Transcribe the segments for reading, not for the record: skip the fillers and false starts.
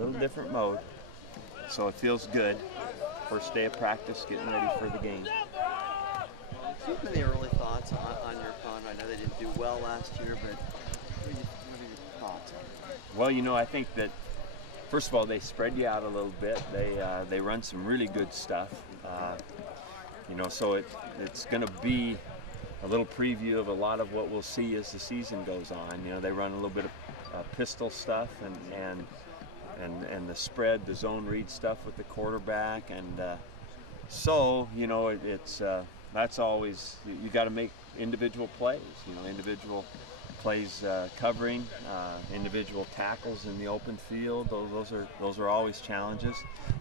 little different mode. So it feels good. First day of practice, getting ready for the game. Do you have any early thoughts on your opponent? I know they didn't do well last year, but what are your thoughts on it? Well, you know, I think that first of all, they spread you out a little bit. They run some really good stuff. You know, so it's going to be a little preview of a lot of what we'll see as the season goes on. You know, they run a little bit of pistol stuff and the spread, the zone read stuff with the quarterback, and so you know it's that's always you got to make individual plays. You know, individual plays covering, individual tackles in the open field. Those are always challenges.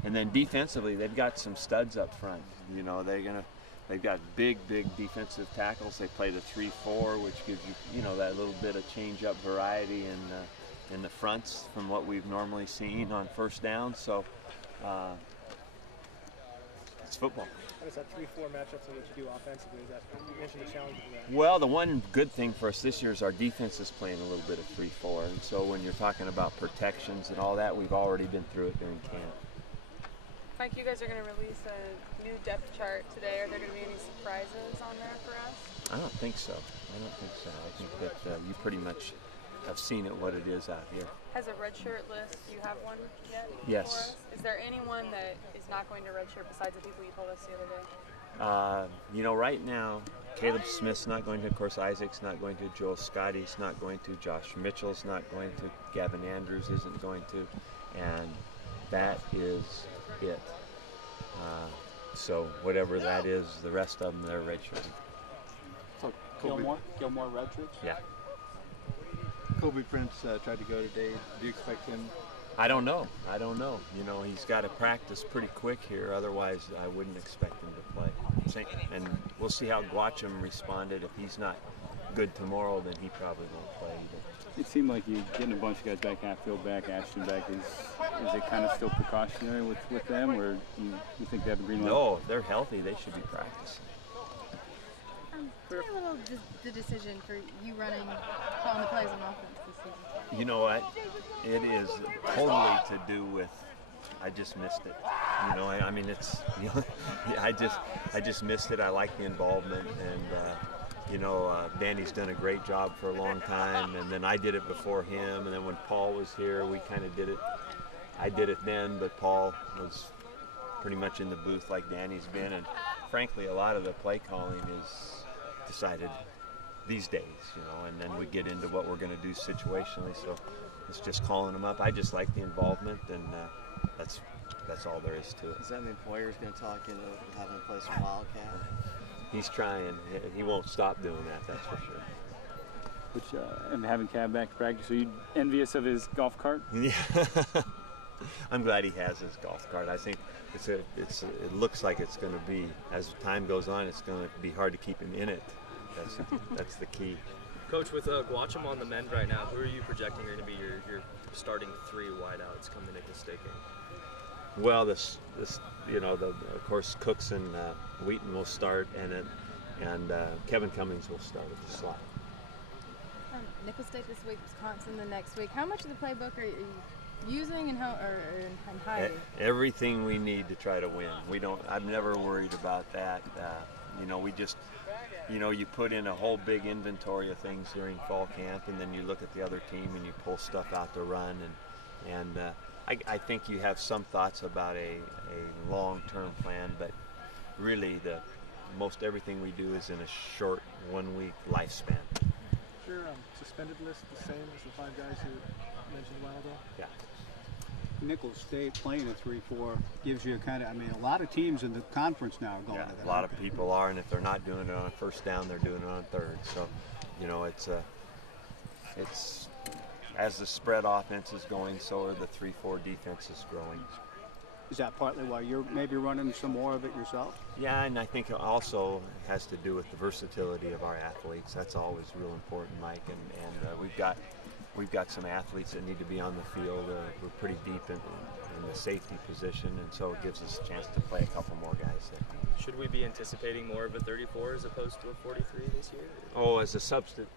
And then defensively, they've got some studs up front. You know, they've got big defensive tackles. They play the 3-4, which gives you know that little bit of change-up variety in the fronts from what we've normally seen on first down. So it's football. How does that 3-4 match up to what you do offensively? Is that, you mentioned the challenge of that. Well, the one good thing for us this year is our defense is playing a little bit of 3-4, and so when you're talking about protections and all that, we've already been through it during camp. Mike, you guys are going to release a new depth chart today. Are there going to be any surprises on there for us? I don't think so. I think that you pretty much have seen it what it is out here. Has a redshirt list, do you have one yet? Yes. For us? Is there anyone that is not going to redshirt besides the people you told us the other day? You know, right now, Caleb Smith's not going to, of course, Isaac's not going to, Joel Scotty's not going to, Josh Mitchell's not going to, Gavin Andrews isn't going to, and that is it. So whatever that is, the rest of them, they're redshirting. So Gilmore redshirts? Yeah. Kobe Prince tried to go today. Do you expect him? I don't know. You know, he's got to practice pretty quick here. Otherwise, I wouldn't expect him to play. And we'll see how Guacham responded. If he's not good tomorrow, then he probably won't play either. It seemed like you're getting a bunch of guys back, Hatfield back, Ashton back. Is it kind of still precautionary with them, or you think they have a green light? No, if they're healthy, they should be practicing. Tell me a little the decision for you calling the plays on offense this season. You know what? It is totally to do with I just missed it. You know, I mean, it's you know, I just missed it. I like the involvement, and you know, Danny's done a great job for a long time, and then I did it before him, and then when Paul was here, we kind of did it. I did it then, but Paul was pretty much in the booth like Danny's been, and frankly, a lot of the play calling is decided these days, you know, and then we get into what we're going to do situationally, so it's just calling them up. I just like the involvement, and that's all there is to it. Does that mean Poyer's going to talk into having to play some Wildcat? He's trying. He won't stop doing that, that's for sure. Which, and having Cab back to practice, are you envious of his golf cart? Yeah. I'm glad he has his golf cart. I think it looks like it's going to be, as time goes on, it's going to be hard to keep him in it. That's the key. Coach, with Guacham on the mend right now, who are you projecting are going to be your starting 3 wideouts come the Nicholls State game? Well, this you know, of course Cooks and Wheaton will start, and Kevin Cummings will start at the slot. Nicholls State this week, Wisconsin the next week. How much of the playbook are you using, and hiding? Everything we need to try to win. I'm never worried about that. You know, we just, you know, you put in a whole big inventory of things during fall camp, and then you look at the other team and you pull stuff out to run, and I think you have some thoughts about a long-term plan, but really most everything we do is in a short 1-week lifespan. Your suspended list the same as the 5 guys who mentioned a while ago? Yeah. Nicholls State playing a 3-4 gives you I mean, a lot of teams in the conference now are going to that. A lot of people are, and if they're not doing it on first down, they're doing it on third. So, you know, it's as the spread offense is going, so are the 3-4 defenses growing. Is that partly why you're maybe running some more of it yourself? Yeah, and I think it also has to do with the versatility of our athletes. That's always real important, Mike. And we've got some athletes that need to be on the field. We're pretty deep in the safety position, and so it gives us a chance to play a couple more guys there. Should we be anticipating more of a 34 as opposed to a 43 this year? Oh, as a substitute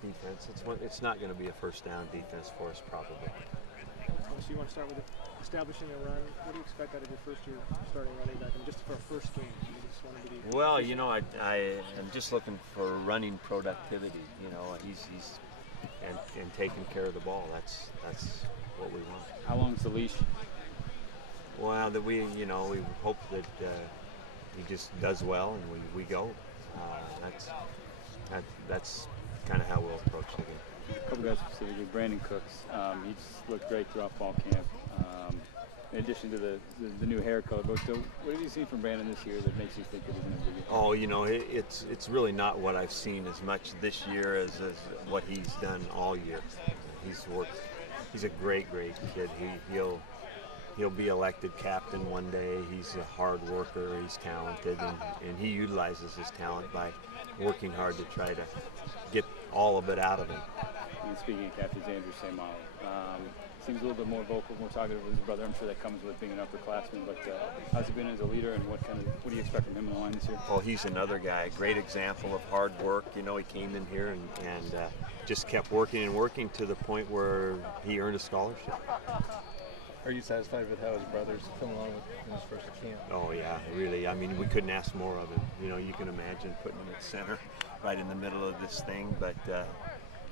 defense, it's not going to be a first down defense for us probably. So you want to start with establishing a run. What do you expect out of your first year starting running back? And just for a first game, you just want to be. Well, you know, I am just looking for running productivity. You know, he's and taking care of the ball. That's what we want. How long's the leash? Well, that we hope that he just does well and we go. That's kind of how we'll approach the game. A couple guys specifically, Brandon Cooks. He just looked great throughout fall camp. In addition to the new hair color, but so what have you seen from Brandon this year that makes you think that he's going to be good? Oh, you know, it's really not what I've seen as much this year as what he's done all year. He's worked. He's a great kid. He'll be elected captain one day. He's a hard worker. He's talented, and he utilizes his talent by working hard to try to get all of it out of him. And speaking of captains, Andrew Samala seems a little bit more vocal, more talkative with his brother. I'm sure that comes with being an upperclassman. But how's he been as a leader, and what do you expect from him in the line this year? Oh, he's another guy. Great example of hard work. You know, he came in here and just kept working and working to the point where he earned a scholarship. Are you satisfied with how his brother's come along in his first camp? Oh yeah, really. I mean, we couldn't ask more of him. You know, you can imagine putting him at center, right in the middle of this thing. But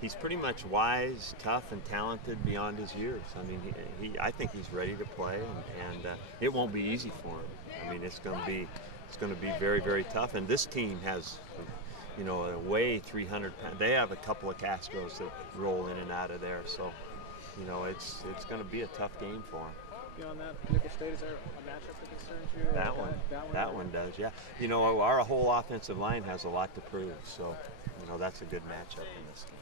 he's pretty much wise, tough, and talented beyond his years. I mean, I think he's ready to play, and it won't be easy for him. I mean, it's going to be very, very tough. And this team has, you know, a way 300 pounds. They have a couple of Castros that roll in and out of there, so. You know, it's going to be a tough game for him. Beyond that, Nicholls State, is there a matchup that concerns you? That one does, yeah. You know, our whole offensive line has a lot to prove, so, you know, that's a good matchup in this game.